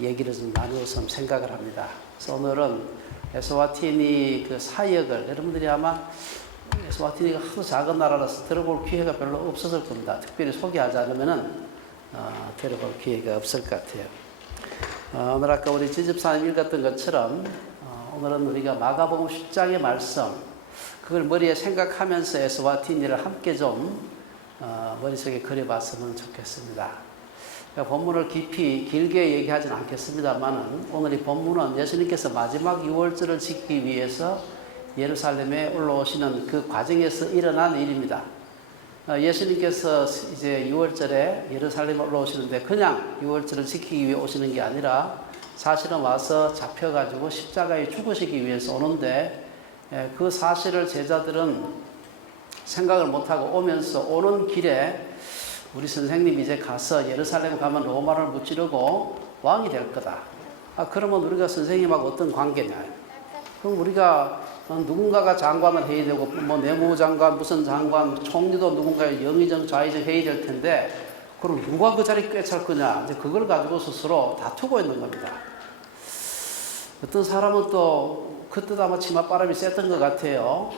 얘기를 좀 나누어서 생각을 합니다. 그래서 오늘은 에스와티니 그 사역을 여러분들이 아마 에스와티니가 하도 작은 나라라서 들어볼 기회가 별로 없었을 겁니다. 특별히 소개하지 않으면은 들어볼 기회가 없을 것 같아요. 오늘 아까 우리 지집사님 읽었던 것처럼 오늘은 우리가 마가복음 10장의 말씀 그걸 머리에 생각하면서 에스와티니를 함께 좀 머릿속에 그려봤으면 좋겠습니다. 그러니까 본문을 길게 얘기하지는 않겠습니다만 오늘 이 본문은 예수님께서 마지막 유월절을 지키기 위해서 예루살렘에 올라오시는 그 과정에서 일어난 일입니다. 예수님께서 이제 유월절에 예루살렘에 올라오시는데 그냥 유월절을 지키기 위해 오시는 게 아니라 사실은 와서 잡혀가지고 십자가에 죽으시기 위해서 오는데 그 사실을 제자들은 생각을 못하고 오면서 오는 길에 우리 선생님이 이제 가서 예루살렘 가면 로마를 무찌르고 왕이 될 거다. 그러면 우리가 선생님하고 어떤 관계냐? 그럼 우리가 누군가가 장관을 해야 되고 뭐 내무장관 무슨 장관 총리도 누군가의 영의정 좌의정 해야 될 텐데 그럼 누가 그 자리 꿰찰 거냐? 이제 그걸 가지고 스스로 다투고 있는 겁니다. 어떤 사람은 또 그때도 아마 치맛바람이 셌던 것 같아요.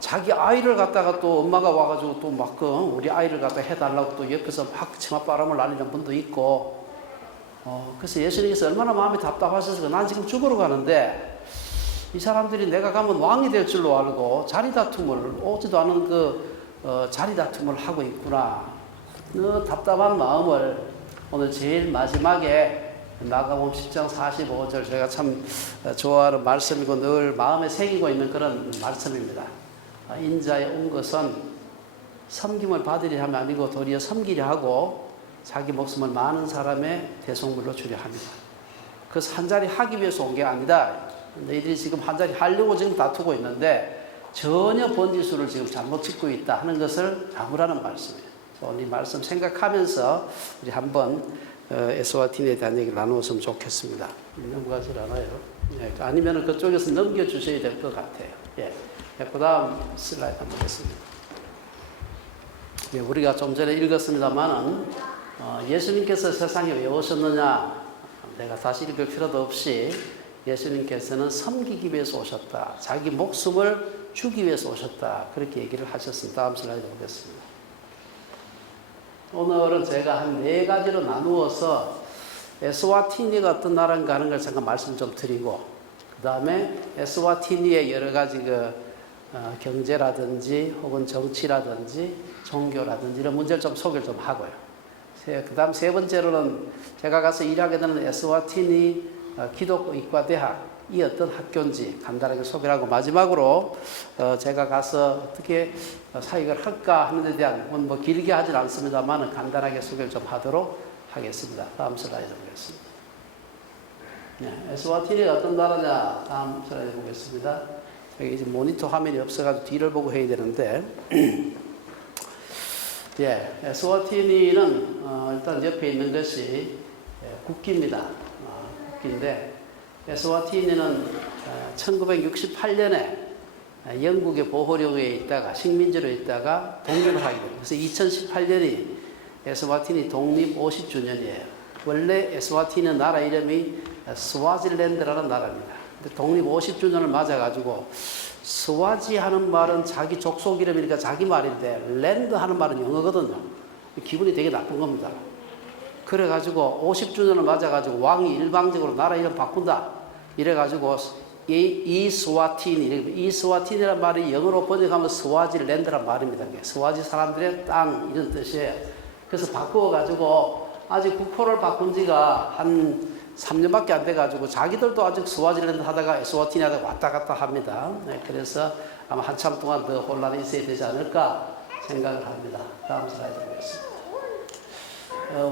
자기 아이를 갖다가 또 엄마가 와가지고 또 막 우리 아이를 갖다 해달라고 또 옆에서 막 치맛바람을 날리는 분도 있고 그래서 예수님께서 얼마나 마음이 답답하셔서 난 지금 죽으러 가는데 이 사람들이 내가 가면 왕이 될 줄로 알고 자리 다툼을 오지도 않은 자리 다툼을 하고 있구나. 그 답답한 마음을 오늘 제일 마지막에 마가복음 10장 45절 제가 참 좋아하는 말씀이고 늘 마음에 새기고 있는 그런 말씀입니다. 인자에 온 것은 섬김을 받으려 함이 아니고 도리어 섬기려 하고 자기 목숨을 많은 사람의 대속물로 주려 합니다. 그래서 한 자리 하기 위해서 온 게 아니다. 너희들이 지금 한 자리 하려고 지금 다투고 있는데 전혀 번지수를 지금 잘못 짓고 있다 하는 것을 잡으라는 말씀이에요. 오늘 이 말씀 생각하면서 우리 한번 에스와티니에 대한 얘기를 나누었으면 좋겠습니다. 넘어가지 않아요? 예, 아니면 그쪽에서 넘겨주셔야 될 것 같아요. 예. 그 다음 슬라이드 한번 보겠습니다. 예, 우리가 좀 전에 읽었습니다만은 예수님께서 세상에 왜 오셨느냐 내가 다시 읽을 필요도 없이 예수님께서는 섬기기 위해서 오셨다. 자기 목숨을 주기 위해서 오셨다. 그렇게 얘기를 하셨습니다. 다음 슬라이드 보겠습니다. 오늘은 제가 한 4가지로 나누어서 에스와티니가 어떤 나라인가 하는 걸 잠깐 말씀 좀 드리고 그 다음에 에스와티니의 여러 가지 경제라든지 혹은 정치라든지 종교라든지 이런 문제를 좀 소개를 좀 하고요. 그 다음 3번째로는 제가 가서 일하게 되는 에스와티니 기독교 의과대학이 어떤 학교인지 간단하게 소개를 하고 마지막으로 제가 가서 어떻게 사역을 할까 하는 데 대한 뭐 길게 하진 않습니다만 간단하게 소개를 좀 하도록 하겠습니다. 다음 슬라이드 보겠습니다. 네, 에스와티니가 어떤 나라냐 다음 슬라이드 보겠습니다. 여기 이제 모니터 화면이 없어가지고 뒤를 보고 해야 되는데 예, 에스와티니는 일단 옆에 있는 것이 국기입니다. 국기인데 에스와티니는 1968년에 영국의 보호령에 있다가 식민지로 있다가 독립을 하게 됩니다. 그래서 2018년이 에스와티니 독립 50주년이에요. 원래 에스와티니 나라 이름이 스와질랜드라는 나라입니다. 근데 독립 50주년을 맞아가지고 스와지 하는 말은 자기 족속 이름이니까 자기 말인데 랜드 하는 말은 영어거든요. 기분이 되게 나쁜 겁니다. 그래가지고 50주년을 맞아가지고 왕이 일방적으로 나라 이름 바꾼다. 이래가지고 이스와티니란 말이 영어로 번역하면 스와질랜드란 말입니다. 스와지 사람들의 땅 이런 뜻이에요. 그래서 바꾸어가지고 아직 국호를 바꾼 지가 한 3년밖에 안 돼가지고 자기들도 아직 스와질랜드 하다가 에스와티니 하다가 왔다 갔다 합니다. 네, 그래서 아마 한참 동안 더 혼란이 있어야 되지 않을까 생각을 합니다. 다음 슬라이드 보겠습니다.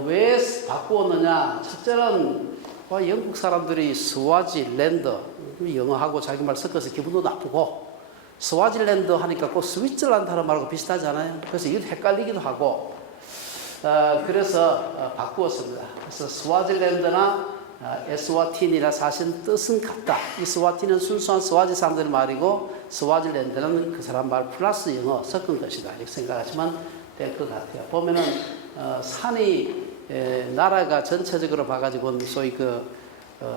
왜 바꾸었느냐? 첫째는 영국 사람들이 스와질랜드 영어하고 자기 말 섞어서 기분도 나쁘고 스와질랜드 하니까 꼭 스위트랜드 하는 말하고 비슷하지 않아요? 그래서 이것도 헷갈리기도 하고 그래서 바꾸었습니다. 그래서 스와질랜드나 에스와티니라 사실 뜻은 같다. 이 스와티는 순수한 스와지 사람들의 말이고 스와질랜드는 그 사람 말 플러스 영어 섞은 것이다. 이렇게 생각하시면 될 것 같아요. 보면은 산이 나라가 전체적으로 봐가지고 소위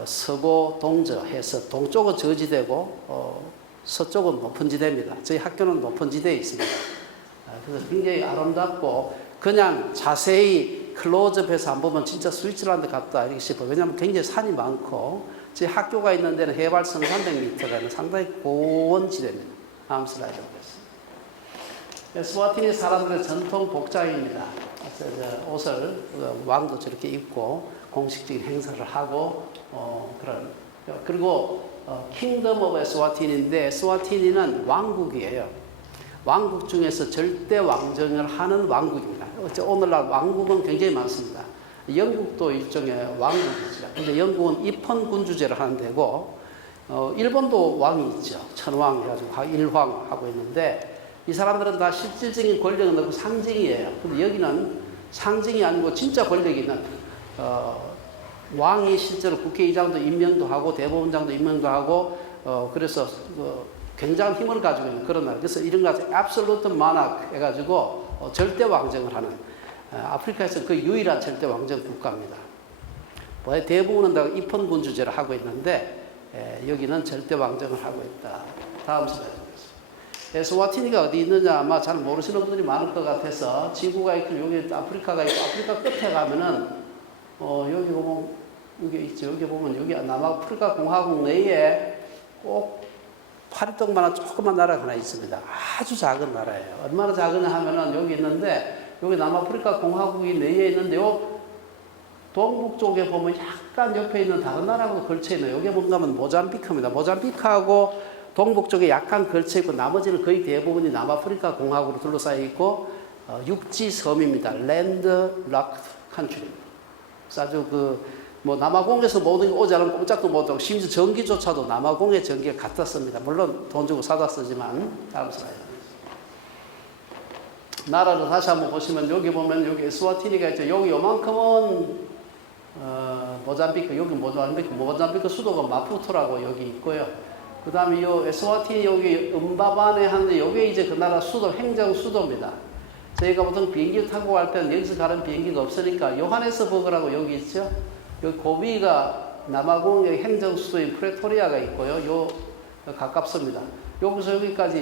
서고 동저 해서 동쪽은 저지대고 서쪽은 높은 지대입니다. 저희 학교는 높은 지대에 있습니다. 그래서 굉장히 아름답고 그냥 자세히 클로즈업해서 안 보면 진짜 스위트랜드 같다 이렇게 싶어요. 왜냐하면 굉장히 산이 많고 저희 학교가 있는 데는 해발 1300m가 있는 상당히 고원 지대입니다. 다음 슬라이드 보겠습니다. 스와티니 사람들의 전통 복장입니다. 옷을 왕도 저렇게 입고 공식적인 행사를 하고 그리고 킹덤 오브 에스와티니인데 에스와티니는 왕국이에요. 왕국 중에서 절대 왕정을 하는 왕국입니다. 오늘날 왕국은 굉장히 많습니다. 영국도 일종의 왕국이죠. 근데 영국은 입헌군주제를 하는 데고 일본도 왕이 있죠. 천왕 해가지고 일왕 하고 있는데 이 사람들은 다 실질적인 권력은 없고 상징이에요. 근데 여기는 상징이 아니고 진짜 권력이 있는 왕이 실제로 국회의장도 임명도 하고 대법원장도 임명도 하고 그래서 굉장한 힘을 가지고 있는 그런 나라. 그래서 이런 거 absolute monarch 해가지고 절대 왕정을 하는 아프리카에서 그 유일한 절대 왕정 국가입니다. 대부분은 다 입헌군주제를 하고 있는데 여기는 절대 왕정을 하고 있다. 다음 슬라이드 보겠습니다. 에스와티니가 어디 있느냐 아마 잘 모르시는 분들이 많을 것 같아서 지구가 있고 여기 아프리카가 있고 아프리카 끝에 가면은 여기 보면 여기 있죠. 여기 보면 여기 남아프리카 공화국 내에 꼭 파리똥만한 조그만 나라가 하나 있습니다. 아주 작은 나라예요. 얼마나 작으냐 하면은 여기 있는데 여기 남아프리카 공화국이 내에 있는데 요 동북 쪽에 보면 약간 옆에 있는 다른 나라하고 걸쳐 있는 여기 보면 모잠비크입니다. 모잠비크하고 동북 쪽에 약간 걸쳐 있고 나머지는 거의 대부분이 남아프리카 공화국으로 둘러싸여 있고 육지 섬입니다. 랜드 락드 컨트리입니다. 아주 남아공에서 모든 게 오지 않으면 꼼짝도 못하고 심지어 전기조차도 남아공의 전기를 갖다 씁니다. 물론 돈 주고 사다 쓰지만 다음 슬라이드. 나라를 다시 한번 보시면 여기 보면 여기 에스와티니가 있죠. 여기 요만큼은 모잠비크 여기 모잠비크 수도가 마푸토라고 여기 있고요. 그 다음에 이 에스와티니 여기 음바반에 하는데 여기 이제 그 나라 수도 행정 수도입니다. 저희가 보통 비행기 타고 갈 때는 여기서 가는 비행기가 없으니까 요하네스버그라고 여기 있죠. 여기 고비가 남아공의 행정 수도인 프레토리아가 있고요. 요 가깝습니다. 여기서 여기까지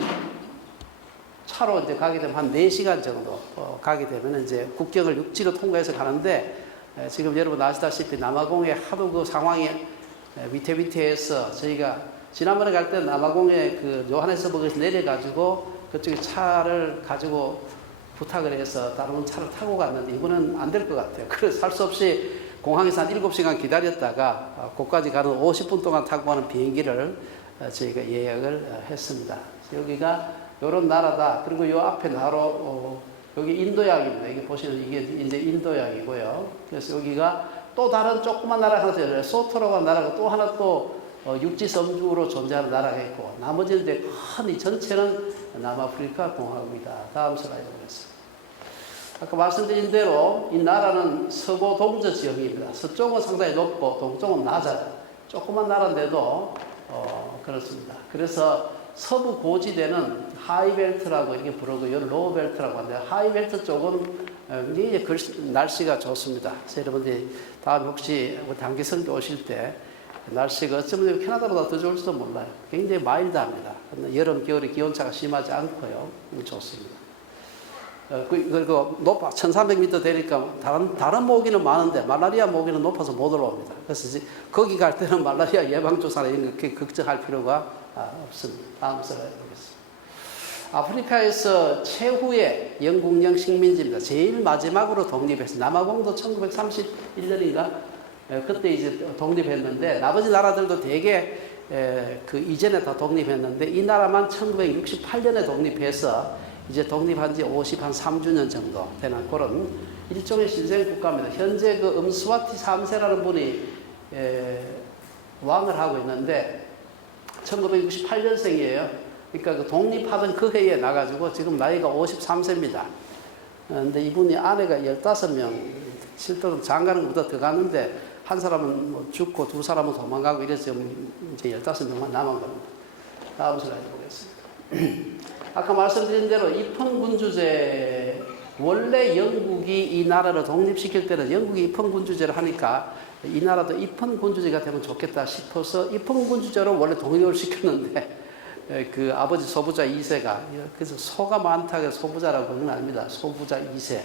차로 이제 가게 되면 한 4시간 정도 가게 되면 이제 국경을 육지로 통과해서 가는데 지금 여러분 아시다시피 남아공의 하도 그 상황이 위태위태해서 저희가 지난번에 갈 때 남아공의 그 요하네스버그에서 내려가지고 그쪽에 차를 가지고 부탁을 해서 다른 차를 타고 갔는데 이거는 안 될 것 같아요. 그래서 할 수 없이 공항에서 한 7시간 기다렸다가 거기까지 가는 50분 동안 타고 가는 비행기를 저희가 예약을 했습니다. 여기가 이런 나라다. 그리고 이 앞에 나로 여기 인도양입니다. 여기 보시면 이게 이제 인도양이고요. 그래서 여기가 또 다른 조그만 나라가 하나 있어요. 소토라고 하는 나라가 또 하나 또 육지 섬주로 존재하는 나라가 있고 나머지는 이제 큰 이 전체는 남아프리카 공화국이다. 다음 슬라이드 보겠습니다. 아까 말씀드린 대로 이 나라는 서고 동저 지역입니다. 서쪽은 상당히 높고 동쪽은 낮아요. 조그만 나라인데도 그렇습니다. 그래서 서부 고지대는 하이벨트라고 이렇게 부르고 여기 로우벨트라고 하는데 하이벨트 쪽은 굉장히 날씨가 좋습니다. 여러분들이 다음에 혹시 단기 선교 오실 때 날씨가 어쩌면 캐나다보다 더 좋을지도 몰라요. 굉장히 마일드합니다. 여름, 겨울에 기온차가 심하지 않고요. 좋습니다. 그리고 높아 1300m 되니까 다른 모기는 많은데 말라리아 모기는 높아서 못 올라옵니다. 그래서 거기 갈 때는 말라리아 예방주사나 이런 거 그렇게 걱정할 필요가 없습니다. 다음 슬라이드 보겠습니다. 아프리카에서 최후의 영국령 식민지입니다. 제일 마지막으로 독립했어요. 남아공도 1931년인가 그때 이제 독립했는데 나머지 나라들도 대개 그 이전에 다 독립했는데 이 나라만 1968년에 독립해서 이제 독립한 지 53주년 정도 되는 그런 일종의 신생 국가입니다. 현재 그 음스와티 3세라는 분이 왕을 하고 있는데 1968년생이에요. 그러니까 그 독립하던 그 해에 나가지고 지금 나이가 53세입니다. 근데 이분이 아내가 15명, 실제로 장가는 것보다 더 가는데 한 사람은 뭐 죽고 두 사람은 도망가고 이래서 이제 15명만 남은 겁니다. 다음 슬라이드 보겠습니다. 아까 말씀드린 대로 입헌군주제 원래 영국이 이 나라를 독립시킬 때는 영국이 입헌군주제를 하니까 이 나라도 입헌군주제가 되면 좋겠다 싶어서 입헌군주제로 원래 독립을 시켰는데 그 아버지 소부자 2세가 그래서 소가 많다 해서 소부자라고 그러는 겁니다. 소부자 2세.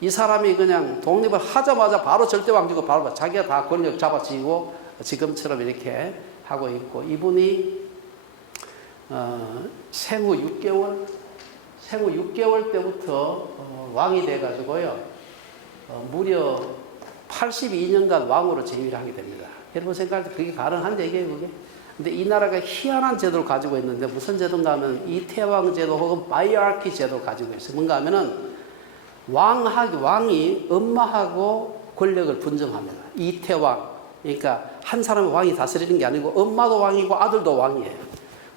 이 사람이 그냥 독립을 하자마자 바로 절대왕조고 바로 자기가 다 권력 잡아쥐고 지금처럼 이렇게 하고 있고 이분이 생후 6개월 때부터 왕이 돼가지고요 무려 82년간 왕으로 재위를 하게 됩니다. 여러분 생각할 때 그게 가능한 얘기예요, 그게? 근데 이 나라가 희한한 제도를 가지고 있는데 무슨 제도인가 하면 이태왕 제도 혹은 바이아키 제도를 가지고 있어요. 뭔가 하면은 왕이 엄마하고 권력을 분정합니다. 이태왕. 그러니까 한 사람의 왕이 다스리는 게 아니고 엄마도 왕이고 아들도 왕이에요.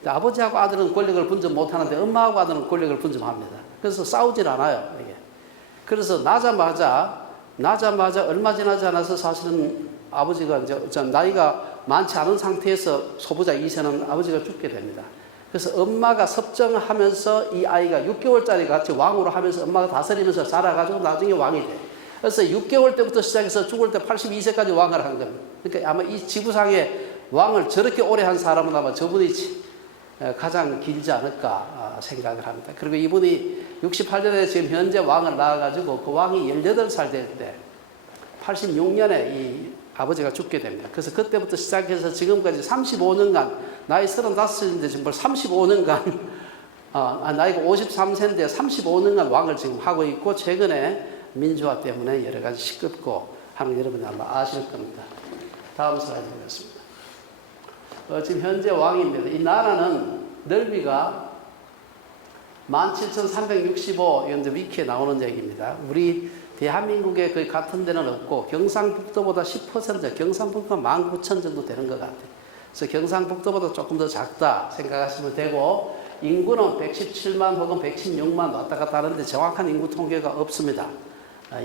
아버지하고 아들은 권력을 분정 못하는데 엄마하고 아들은 권력을 분정합니다. 그래서 싸우질 않아요. 이게. 그래서 나자마자 얼마 지나지 않아서 사실은 아버지가 이제 나이가 많지 않은 상태에서 소부자 2세는 아버지가 죽게 됩니다. 그래서 엄마가 섭정하면서 이 아이가 6개월짜리 같이 왕으로 하면서 엄마가 다스리면서 자라가지고 나중에 왕이 돼. 그래서 6개월 때부터 시작해서 죽을 때 82세까지 왕을 한 겁니다. 그러니까 아마 이 지구상에 왕을 저렇게 오래 한 사람은 아마 저분이 가장 길지 않을까 생각을 합니다. 그리고 이분이 68년에 지금 현재 왕을 낳아가지고 그 왕이 18살 될 때 86년에 이 아버지가 죽게 됩니다. 그래서 그때부터 시작해서 지금까지 35년간 나이 35인데 지금 벌써 35년간 나이가 53세인데 35년간 왕을 지금 하고 있고 최근에 민주화 때문에 여러 가지 시끄럽고 하는 거 여러분이 아마 아실 겁니다. 다음 슬라이드 보겠습니다. 지금 현재 왕입니다. 이 나라는 넓이가 17,365 이런 위키에 나오는 얘기입니다. 우리 대한민국에 거의 같은 데는 없고 경상북도보다 10% 경상북도가 19,000 정도 되는 것 같아요. 그래서 경상북도보다 조금 더 작다 생각하시면 되고 인구는 117만 혹은 116만 왔다 갔다 하는데 정확한 인구 통계가 없습니다.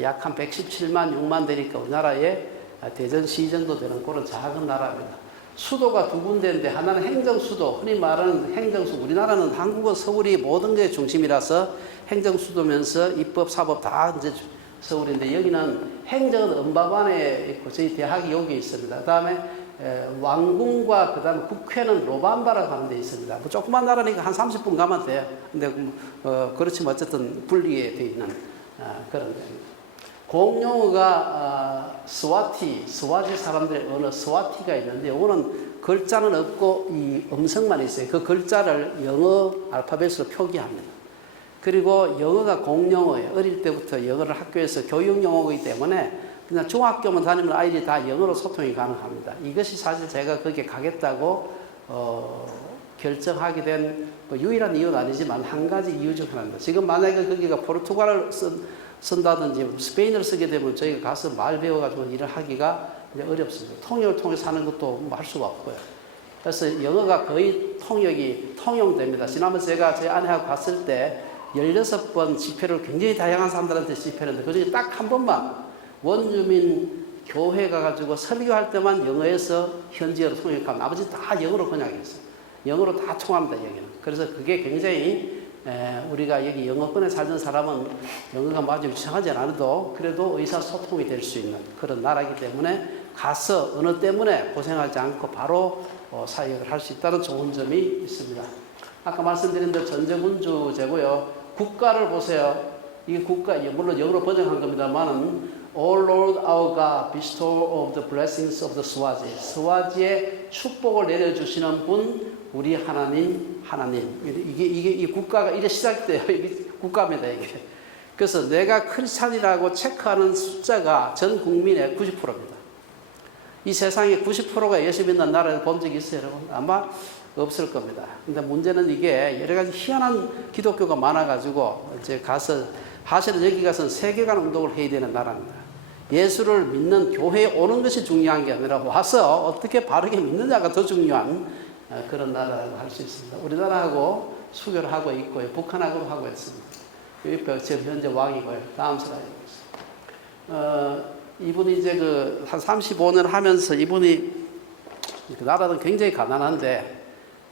약 한 117만 6만 되니까 우리나라의 대전시 정도 되는 그런 작은 나라입니다. 수도가 두 군데인데 하나는 행정수도, 흔히 말하는 행정수. 우리나라는 한국은 서울이 모든 게 중심이라서 행정수도면서 입법, 사법 다 이제 서울인데 여기는 행정은 음바반에 있고 저희 대학이 여기 있습니다. 그 다음에 왕궁과 그 다음에 국회는 로반바라고 하는 데 있습니다. 뭐 조그만 나라니까 한 30분 가면 돼요. 근데 그렇지만 어쨌든 분리에 되어 있는 그런 데입니다. 공용어가 스와지 사람들의 언어 스와티가 있는데 이거는 글자는 없고 이 음성만 있어요. 그 글자를 영어 알파벳으로 표기합니다. 그리고 영어가 공용어예요. 어릴 때부터 영어를 학교에서 교육 용어이기 때문에 그냥 중학교만 다니면 아이들이 다 영어로 소통이 가능합니다. 이것이 사실 제가 거기에 가겠다고 결정하게 된 유일한 이유는 아니지만 한 가지 이유 중 하나입니다. 지금 만약에 거기가 포르투갈을 쓴다든지 스페인어를 쓰게 되면 저희가 가서 말 배워가지고 일을 하기가 이제 어렵습니다. 통역을 통해서 하는 것도 뭐 할 수가 없고요. 그래서 영어가 거의 통용됩니다. 지난번 제가 제 아내하고 갔을 때 16번 집회를 굉장히 다양한 사람들한테 집회했는데 그중에 딱 한 번만 원주민 교회 가가지고 설교할 때만 영어에서 현지어로 통역하면 나머지 다 영어로 번역했어요. 영어로 다 통합니다, 여기는. 그래서 그게 굉장히 우리가 여기 영어권에 살던 사람은 영어가 마저 유창하지 않아도 그래도 의사소통이 될 수 있는 그런 나라이기 때문에 가서 언어 때문에 고생하지 않고 바로 사역을 할 수 있다는 좋은 점이 있습니다. 아까 말씀드린 대로 전제군주제고요. 국가를 보세요. 이게 국가, 물론 영어로 번역한 겁니다만은 All Lord our God, bestow of the blessings of the Swazi. 스와지의 축복을 내려주시는 분, 우리 하나님. 이게 이 국가가 이제 시작돼요. 이게 국가입니다, 이게. 그래서 내가 크리스찬이라고 체크하는 숫자가 전 국민의 90%입니다. 이 세상에 90%가 예수 믿는 나라를 본 적이 있어요, 여러분? 아마 없을 겁니다. 근데 문제는 이게 여러 가지 희한한 기독교가 많아가지고 이제 가서 사실은 여기 가서는 세계관 운동을 해야 되는 나라입니다. 예수를 믿는 교회에 오는 것이 중요한 게 아니라 와서 어떻게 바르게 믿느냐가 더 중요한 그런 나라라고 할 수 있습니다. 우리나라하고 수교를 하고 있고요. 북한하고도 하고 있습니다. 옆에 지금 현재 왕이고요. 다음 슬라이드 보겠습니다. 이분이 이제 한 35년 하면서 이분이 나라는 굉장히 가난한데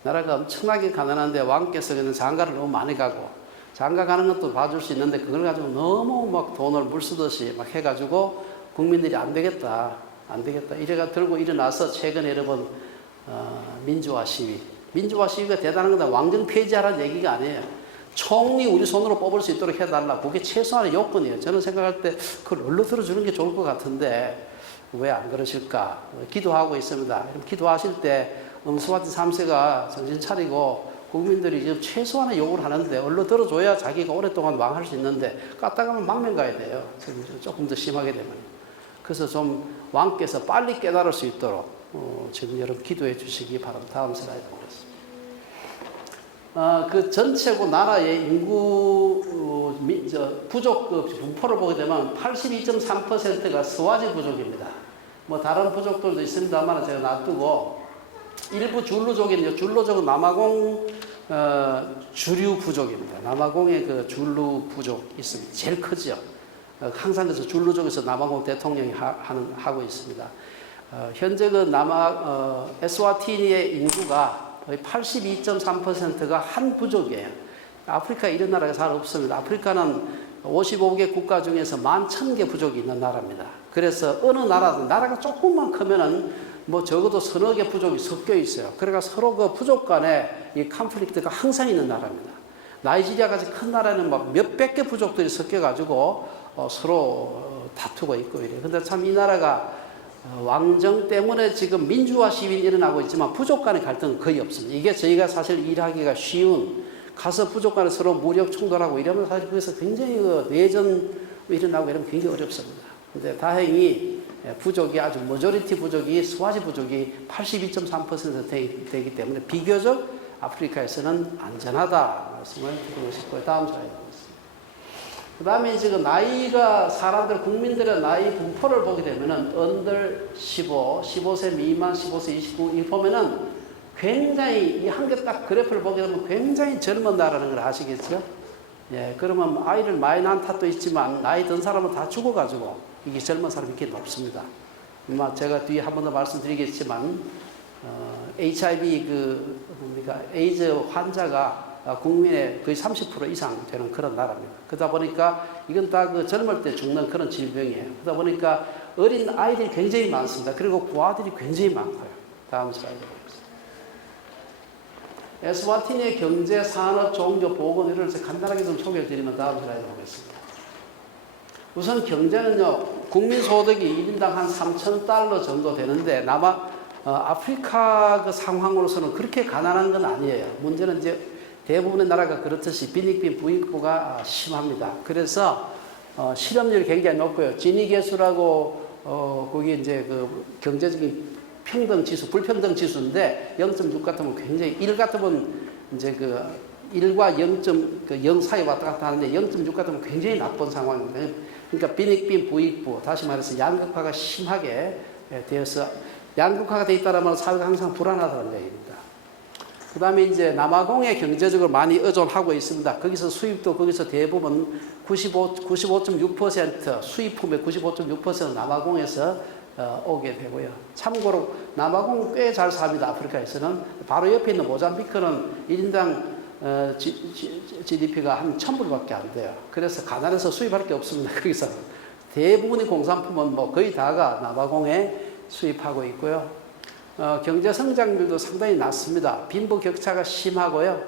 나라가 엄청나게 가난한데 왕께서 그냥 장가를 너무 많이 가고 장가 가는 것도 봐줄 수 있는데 그걸 가지고 너무 막 돈을 물 쓰듯이 막 해가지고 국민들이 안 되겠다. 이래가 들고 일어나서 최근에 여러분 민주화 시위. 민주화 시위가 대단한 건데 왕정 폐지하라는 얘기가 아니에요. 총리 우리 손으로 뽑을 수 있도록 해달라. 그게 최소한의 요건이에요. 저는 생각할 때 그걸 얼른 들어주는 게 좋을 것 같은데 왜 안 그러실까? 기도하고 있습니다. 기도하실 때 스와티 3세가 정신 차리고 국민들이 지금 최소한의 요구를 하는데 얼른 들어줘야 자기가 오랫동안 왕할 수 있는데 까딱하면 망명 가야 돼요. 조금 더 심하게 되면. 그래서 좀 왕께서 빨리 깨달을 수 있도록 지금 여러분 기도해 주시기 바랍니다. 다음 슬라이드 보겠습니다. 그 전체고 나라의 인구 부족 분포를 보게 되면 82.3%가 스와지 부족입니다. 뭐 다른 부족들도 있습니다만 제가 놔두고 일부 줄루족인데 줄루족은 남아공 주류 부족입니다. 남아공의 그 줄루 부족 있습니다. 제일 크죠. 항상 그래서 줄루족에서 남아공 대통령이 하고 있습니다. 현재 그 에스와티니의 인구가 거의 82.3%가 한 부족이에요. 아프리카 이런 나라가 잘 없습니다. 아프리카는 55개 국가 중에서 11,000개 부족이 있는 나라입니다. 그래서 어느 나라든 나라가 조금만 크면은 뭐 적어도 서너 개 부족이 섞여 있어요. 그러니까 서로 그 부족 간에 이 컨플릭트가 항상 있는 나라입니다. 나이지리아같이 큰 나라는 막 몇백 개 부족들이 섞여가지고 서로 다투고 있고 이래요. 근데 참 이 나라가 왕정 때문에 지금 민주화 시위는 일어나고 있지만 부족 간의 갈등은 거의 없습니다. 이게 저희가 사실 일하기가 쉬운 가서 부족 간에 서로 무력 충돌하고 이러면 사실 거기서 굉장히 내전 일어나고 이러면 굉장히 어렵습니다. 근데 다행히 부족이 아주 머저리티 부족이 스와지 부족이 82.3% 되기 때문에 비교적 아프리카에서는 안전하다 말씀을 드리고 싶고요. 다음 슬라이드 보겠습니다. 그 다음에 지금 나이가 사람들 국민들의 나이 분포를 보게 되면은 언더 15, 15세 미만, 15세 29 이 보면은 굉장히 이 한 개 딱 그래프를 보게 되면 굉장히 젊은 나라는 걸 아시겠죠? 예, 그러면 아이를 많이 낳은 탓도 있지만 나이 든 사람은 다 죽어가지고 이게 젊은 사람이 이렇게 높습니다. 제가 뒤에 한 번 더 말씀드리겠지만 HIV 에이즈 환자가 국민의 거의 30% 이상 되는 그런 나라입니다. 그러다 보니까 이건 다 그 젊을 때 죽는 그런 질병이에요. 그러다 보니까 어린 아이들이 굉장히 많습니다. 그리고 부하들이 굉장히 많고요. 다음 슬라이드 보겠습니다. 에스와티니의 경제, 산업, 종교, 보건 이를 간단하게 좀 소개를 드리면 다음 슬라이드 보겠습니다. 우선 경제는요, 국민소득이 1인당 한 3,000달러 정도 되는데, 아프리카 그 상황으로서는 그렇게 가난한 건 아니에요. 문제는 이제 대부분의 나라가 그렇듯이 빈익빈 부익부가 심합니다. 그래서, 실업률이 굉장히 높고요. 지니계수라고, 거기 이제 그 경제적인 평등 지수, 불평등 지수인데 0.6 같으면 굉장히 1 같으면 이제 그 1과 0 사이 왔다 갔다 하는데 0.6 같으면 굉장히 나쁜 상황입니다. 그러니까 빈익빈 부익부, 다시 말해서 양극화가 심하게 되어서 양극화가 되어 있다면 사회가 항상 불안하다는 얘기입니다. 그 다음에 이제 남아공에 경제적으로 많이 의존하고 있습니다. 거기서 수입도 거기서 대부분 95.6% 수입품의 95.6% 남아공에서 오게 되고요. 참고로 남아공 꽤 잘 삽니다. 아프리카에서는. 바로 옆에 있는 모잠비크는 1인당 GDP가 한 1,000불밖에 안 돼요. 그래서 가난해서 수입할 게 없습니다. 거기서 대부분의 공산품은 뭐 거의 다가 남아공에 수입하고 있고요. 경제 성장률도 상당히 낮습니다. 빈부 격차가 심하고요.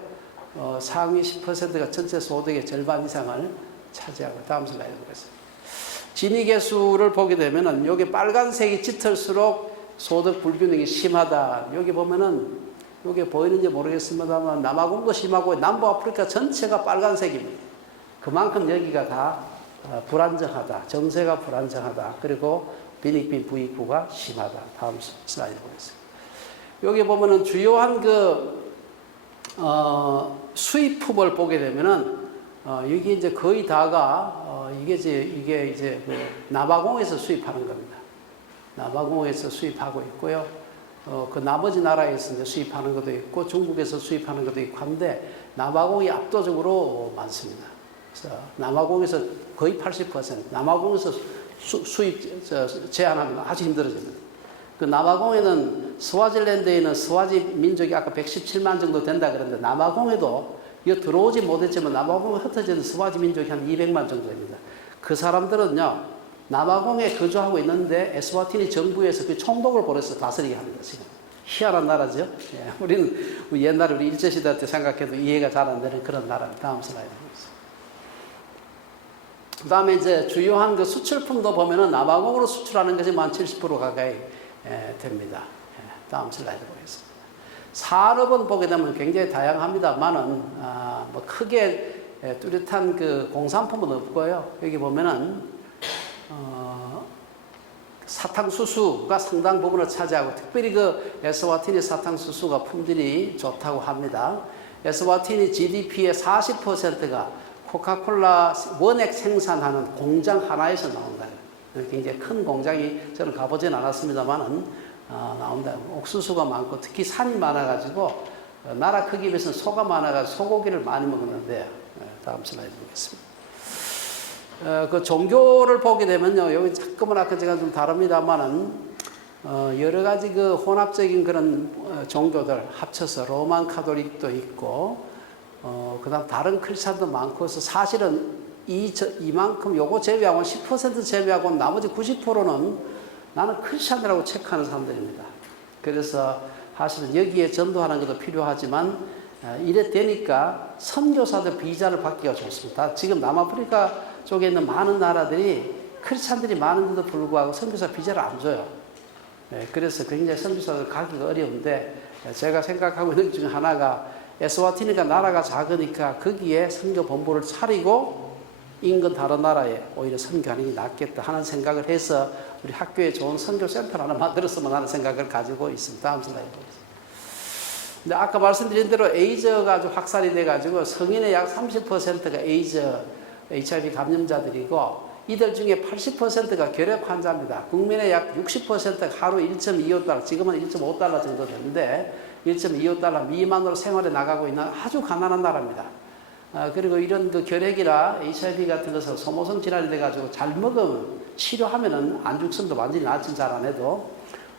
상위 10%가 전체 소득의 절반 이상을 차지하고. 다음 슬라이드 보겠습니다. 지니계수를 보게 되면은 여기 빨간색이 짙을수록 소득 불균형이 심하다. 여기 보면은 여기 보이는지 모르겠습니다만 남아공도 심하고 남부 아프리카 전체가 빨간색입니다. 그만큼 여기가 다 불안정하다. 정세가 불안정하다. 그리고 빈익빈 부익부가 심하다. 다음 슬라이드 보겠습니다. 여기 보면은 주요한 수입품을 보게 되면은 여기 이제 거의 다가 이게 이제 남아공에서 수입하는 겁니다. 남아공에서 수입하고 있고요. 그 나머지 나라에서 이제 수입하는 것도 있고 중국에서 수입하는 것도 있고 한데 남아공이 압도적으로 많습니다. 그래서 남아공에서 거의 80%, 남아공에서 수입 제한하면 아주 힘들어집니다. 그 남아공에는 스와질랜드에는 스와지 민족이 아까 117만 정도 된다 그랬는데 남아공에도 이거 들어오지 못했지만 남아공에 흩어져 있는 스와지 민족이 한 200만 정도입니다. 그 사람들은요, 남아공에 거주하고 있는데 에스와티니 정부에서 그 총독을 보내서 다스리게 합니다. 지금 희한한 나라죠. 예, 우리는 옛날에 우리 일제시대 때 생각해도 이해가 잘 안 되는 그런 나라입니다. 다음 슬라이드 보겠습니다. 그 다음에 이제 주요한 그 수출품도 보면은 남아공으로 수출하는 것이 만 70% 가까이 됩니다. 예, 다음 슬라이드 보겠습니다. 산업은 보게 되면 굉장히 다양합니다만은 뭐 크게 뚜렷한 그 공산품은 없고요. 여기 보면은 사탕수수가 상당 부분을 차지하고 특별히 그 에스와티니 사탕수수가 품질이 좋다고 합니다. 에스와티니 GDP의 40%가 코카콜라 원액 생산하는 공장 하나에서 나온다. 굉장히 큰 공장이 저는 가보진 않았습니다만은 나온다. 옥수수가 많고 특히 산이 많아가지고 나라 크기에 비해서 소가 많아가지고 소고기를 많이 먹는데 다음 슬라이드 보겠습니다. 그 종교를 보게 되면요, 여기 잠깐만 아까 제가 좀 다릅니다만은 여러 가지 그 혼합적인 그런 종교들 합쳐서 로만 카톨릭도 있고 그다음 다른 크리스찬도 많고 그래서 사실은 이만큼 요거 제외하고 10% 제외하고 나머지 90%는 나는 크리스찬이라고 체크하는 사람들입니다. 그래서 사실은 여기에 전도하는 것도 필요하지만 이래 되니까 선교사들 비자를 받기가 좋습니다. 지금 남아프리카 쪽에 있는 많은 나라들이 크리스찬들이 많은데도 불구하고 선교사 비자를 안 줘요. 그래서 굉장히 선교사들 가기가 어려운데 제가 생각하고 있는 것 중에 하나가 에스와티니가 나라가 작으니까 거기에 선교 본부를 차리고 인근 다른 나라에 오히려 선교하는 게 낫겠다 하는 생각을 해서 우리 학교에 좋은 선교센터를 하나 만들었으면 하는 생각을 가지고 있습니다. 다음 슬라이드 보겠습니다. 근데 아까 말씀드린 대로 에이즈가 아주 확산이 돼가지고 성인의 약 30%가 HIV 감염자들이고 이들 중에 80%가 결핵 환자입니다. 국민의 약 60%가 하루 1.25달러, 지금은 1.5달러 정도 되는데 1.25달러 미만으로 생활해 나가고 있는 아주 가난한 나라입니다. 그리고 이런 그 결핵이나 HIV 같은 것은 소모성 질환이 돼가지고 잘 먹으면 치료하면은 안 죽습니다. 완전히 낫진 잘 안 해도.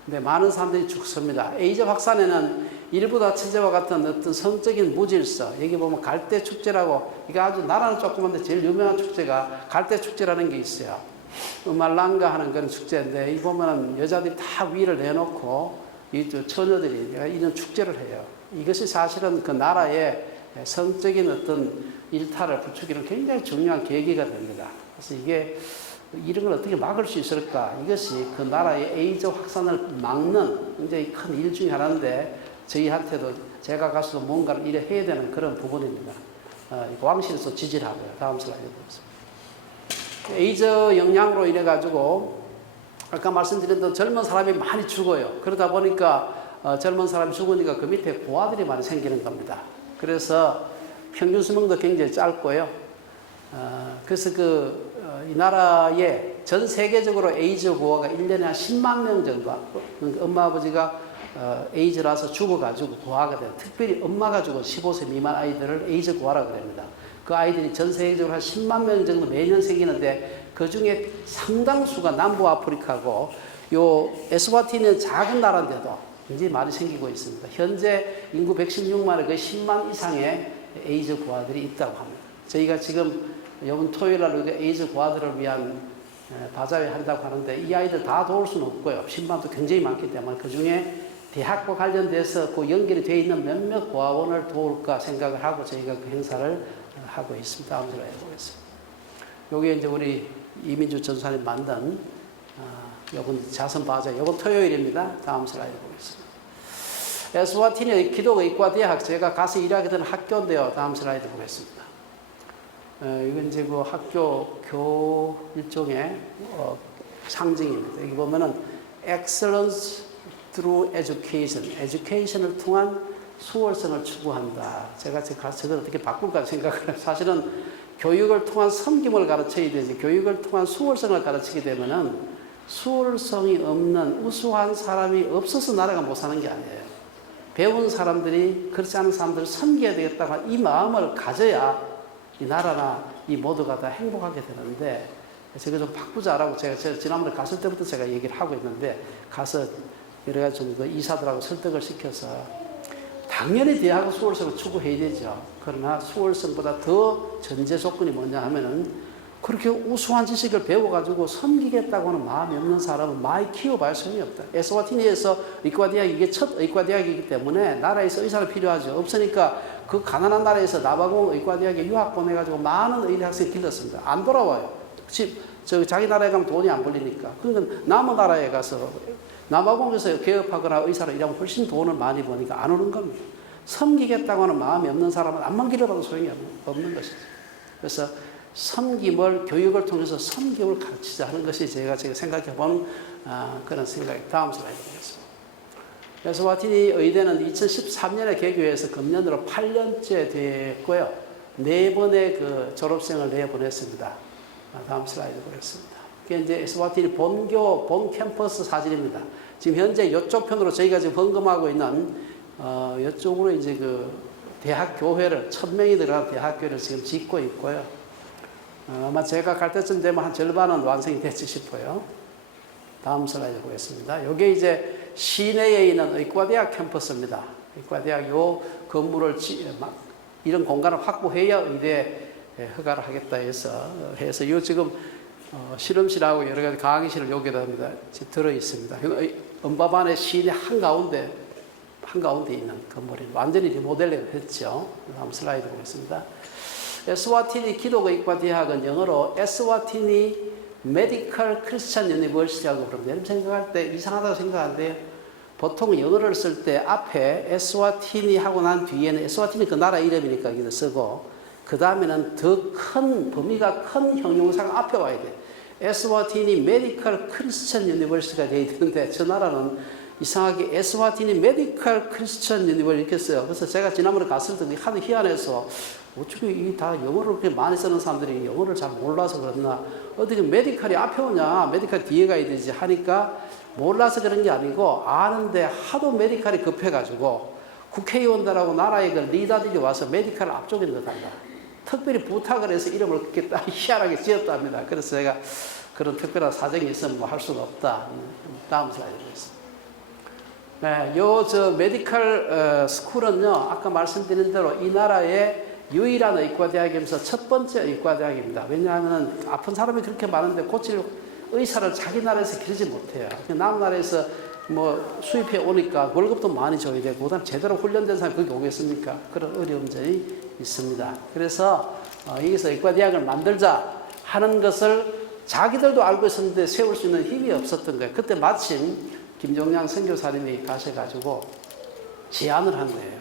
근데 많은 사람들이 죽습니다. 에이즈 확산에는 일부 다처제와 같은 어떤 성적인 무질서, 여기 보면 갈대 축제라고, 이게 아주 나라는 조그만데 제일 유명한 축제가 갈대 축제라는 게 있어요. 말랑가 하는 그런 축제인데, 이 보면은 여자들이 다 위를 내놓고, 이 처녀들이 이런 축제를 해요. 이것이 사실은 그 나라의 성적인 어떤 일탈을 부추기는 굉장히 중요한 계기가 됩니다. 그래서 이게 이런 걸 어떻게 막을 수 있을까? 이것이 그 나라의 에이즈 확산을 막는 굉장히 큰 일 중에 하나인데 저희한테도 제가 가서 뭔가를 이래 해야 되는 그런 부분입니다. 왕실에서 지지를 하고요. 다음 슬라이드 보겠습니다. 에이즈 영향으로 인해 가지고 아까 말씀드린 대로 젊은 사람이 많이 죽어요. 그러다 보니까 젊은 사람이 죽으니까 그 밑에 고아들이 많이 생기는 겁니다. 그래서 평균 수명도 굉장히 짧고요. 그래서 이 나라에 전 세계적으로 에이즈 고아가 1년에 한 10만 명 정도, 엄마 아버지가 에이즈라서 죽어가지고 고아가 돼요. 특별히 엄마가 죽은 15세 미만 아이들을 에이즈 고아라고 합니다. 그 아이들이 전 세계적으로 한 10만 명 정도 매년 생기는데 그 중에 상당수가 남부 아프리카고 요 에스와티니는 작은 나라인데도 굉장히 많이 생기고 있습니다. 현재 인구 116만에 거의 10만 이상의 에이즈 고아들이 있다고 합니다. 저희가 지금 이번 토요일 날 에이즈 고아들을 위한 바자회 한다고 하는데 이 아이들 다 도울 수는 없고요. 10만도 굉장히 많기 때문에 그 중에 대학과 관련돼서 그 연결이 되어 있는 몇몇 고아원을 도울까 생각을 하고 저희가 그 행사를 하고 있습니다. 다음 슬라이드 보겠습니다. 여기 이제 우리 이민주 전사님 만든 요번 자선 바자, 요번 토요일입니다. 다음 슬라이드 보겠습니다. 에스와티니 기독의과 대학, 제가 가서 일하게 되는 학교인데요. 다음 슬라이드 보겠습니다. 이건 이제 그 학교 일종의 상징입니다. 여기 보면은 excellence through education, education을 통한 수월성을 추구한다. 제가 저걸 어떻게 바꿀까 생각을 해요. 사실은 교육을 통한 섬김을 가르쳐야 되지, 교육을 통한 수월성을 가르치게 되면은 수월성이 없는 우수한 사람이 없어서 나라가 못 사는 게 아니에요. 배운 사람들이 그렇지 않은 사람들을 섬겨야 되겠다고 이 마음을 가져야 이 나라나 이 모두가 다 행복하게 되는데, 제가 좀 바꾸자라고 제가 지난번에 갔을 때부터 제가 얘기를 하고 있는데, 가서 여러 가지 좀 그 이사들하고 설득을 시켜서 당연히 대학은 수월성을 추구해야 되죠. 그러나 수월성보다 더 전제 조건이 뭐냐 하면은 그렇게 우수한 지식을 배워가지고 섬기겠다고 하는 마음이 없는 사람은 많이 키워봐야 소용이 없다. 에스와티니에서 의과대학이 이게 첫 의과대학이기 때문에 나라에서 의사를 필요하죠. 없으니까 그 가난한 나라에서 나바공 의과대학에 유학 보내가지고 많은 의대 학생을 길렀습니다. 안 돌아와요. 자기 나라에 가면 돈이 안 벌리니까. 그러니까 남의 나라에 가서 남아공에서 개업하거나 의사로 일하면 훨씬 돈을 많이 버니까 안 오는 겁니다. 섬기겠다고 하는 마음이 없는 사람은 암만 길러봐도 소용이 없는 것이죠. 그래서 섬김을, 교육을 통해서 섬김을 가르치자 하는 것이 제가 생각해본 그런 생각이 다음 슬라이드 보겠습니다. 에스와티니 의대는 2013년에 개교해서 금년으로 8년째 됐고요. 4번의 그 졸업생을 내보냈습니다. 다음 슬라이드 보겠습니다. 이게 이제 에스와티니 본 캠퍼스 사진입니다. 지금 현재 이쪽 편으로 저희가 지금 헌금하고 있는 이쪽으로 이제 그 대학 교회를 1000명이 들어간 대학 교회를 지금 짓고 있고요. 아마 제가 갈 때쯤 되면 한 절반은 완성이 됐지 싶어요. 다음 슬라이드 보겠습니다. 이게 이제 시내에 있는 의과대학 캠퍼스입니다. 의과대학 요 건물을 이런 공간을 확보해야 의대 허가를 하겠다 해서 요 지금 실험실하고 여러 가지 강의실을 여기다 합니다. 들어 있습니다. 은바반의 시내 한가운데 있는 건물이 완전히 리모델링을 했죠. 다음 슬라이드 보겠습니다. 에스와티니 기독의과대학은 영어로 에스와티니 메디컬 크리스천 유니버시티라고 부릅니다. 여러분 생각할 때 이상하다고 생각하는데요. 보통 영어를 쓸 때 앞에 에스와티니 하고 난 뒤에는 에스와티니 그 나라 이름이니까 여기다 쓰고 그 다음에는 더 큰 범위가 큰 형용사가 앞에 와야 돼. 에스와티니 메디컬 크리스천 유니버시티가 되어야 되는데 저 나라는 이상하게 에스와티니 메디컬 크리스천 유니버시티 이렇게 써요. 그래서 제가 지난번에 갔을 때 하도 희한해서 어떻게 이 다 영어를 그렇게 많이 쓰는 사람들이 영어를 잘 몰라서 그렇나 어떻게 메디컬이 앞에 오냐 메디컬 뒤에 가야 되지 하니까 몰라서 그런 게 아니고 아는데 하도 메디컬이 급해가지고 국회의원들하고 나라의 그 리더들이 와서 메디컬을 앞쪽에 넣어달라 특별히 부탁을 해서 이름을 그렇게 딱 희한하게 지었답니다. 그래서 제가 그런 특별한 사정이 있으면 뭐 할 수는 없다. 다음 슬라이드 보겠습니다. 네, 저 메디컬 스쿨은요 아까 말씀드린 대로 이 나라의 유일한 의과대학이면서 첫 번째 의과대학입니다. 왜냐하면 아픈 사람이 그렇게 많은데 고칠 의사를 자기 나라에서 기르지 못해요. 남 나라에서 뭐 수입해 오니까 월급도 많이 줘야 되고 그다음 제대로 훈련된 사람이 거기 오겠습니까? 그런 어려운 점이 있습니다. 그래서 여기서 의과대학을 만들자 하는 것을 자기들도 알고 있었는데 세울 수 있는 힘이 없었던 거예요. 그때 마침 김종량 선교사님이 가셔가지고 제안을 한 거예요.